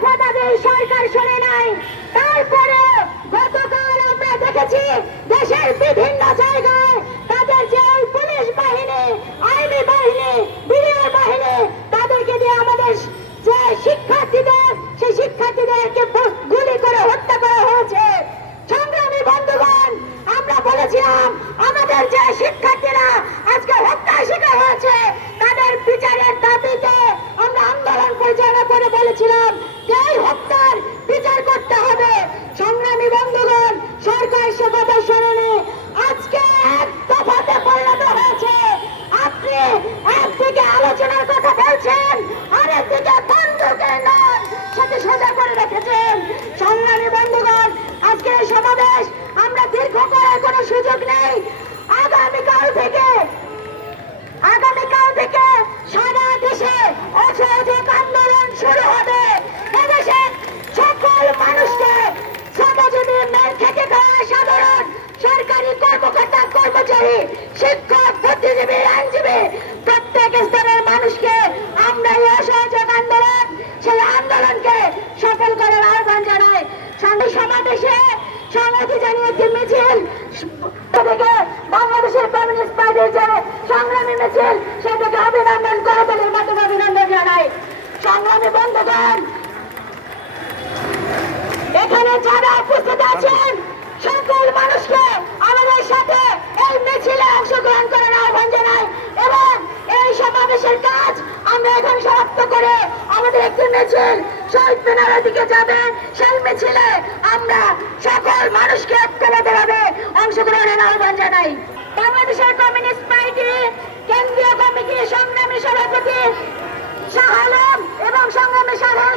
দফা দাবি সরকার শুনে নাই। তারপরে গতকাল আমরা দেখেছি দেশের বিভিন্ন জায়গায় তাদের যে পুলিশ বাহিনী, আইনি বাহিনী, বিডিআর বাহিনী, তাদেরকে দিয়ে আমাদের যে শিক্ষার্থীদের, সেই শিক্ষার্থীদেরকে গুলি করে হত্যা করা হয়েছে। সংগ্রামী বন্ধুগণ, আমরা বলেছিলাম আমাদের যে শিক্ষার্থীরা আজকে হত্যার শিকার হয়েছে তাদের বিচারের দাবিতে আমরা আন্দোলন পরিচালনা করে বলেছিলাম যে এই হত্যার বিচার করতে হবে। সংগ্রামী বন্ধুগণ, সরকার সে কথা শোনেনি। আজকে এক দফাতে পরিণত হয়েছে। আপনি একদিকে আলোচনার কথা বলছেন, আরেকদিকে বন্দুকের নল সাথে সোজা করে রেখেছেন। সংগ্রামী বন্ধুগণ, আজকে এই সমাবেশ আমরা দীর্ঘ করার কোনো সুযোগ নেই। আগামীকাল থেকে সারা দেশে অসহযোগ আন্দোলন শুরু হবে। এদেশের সকল মানুষকে, শ্রমজীবী, মেল খেটে খাওয়া সাধারণ সরকারি কর্মকর্তা, কর্মচারী, শিক্ষক, বুদ্ধিজীবী, আইনজীবী, প্রত্যেক স্তরের মানুষকে আমরা এই অসহযোগ আন্দোলন, সেই আন্দোলনকে সফল করার আহ্বান জানাই। সমাবেশে সংহতি জানিয়ে একটি মিছিল থেকে বাংলাদেশের কমিউনিস্ট পার্টির যে সংগ্রামী মিছিল, সেটাকে অভিনন্দন করতলের মাধ্যমে অভিনন্দন জানাই। সংগ্রামী বন্ধুগণ, এখানে যারা উপস্থিত আছেন সকল মানুষকে আমাদের সাথে এই মিছিলে অংশগ্রহণ করার আহ্বান জানাই এবং এই সমাবেশের কাজ আমরা এখন সমাপ্ত করে আমাদের একটি মিছিল শহীদ মিনারের দিকে যাবে। সেই মিছিলে আমরা সকল মানুষকে ঐক্যবদ্ধভাবে অংশগ্রহণের আহ্বান জানাই। বাংলাদেশের কমিউনিস্ট পার্টি কেন্দ্রীয় কমিটির সংগ্রামী সভাপতি শাহ আলম এবং সংগ্রামী সাধারণ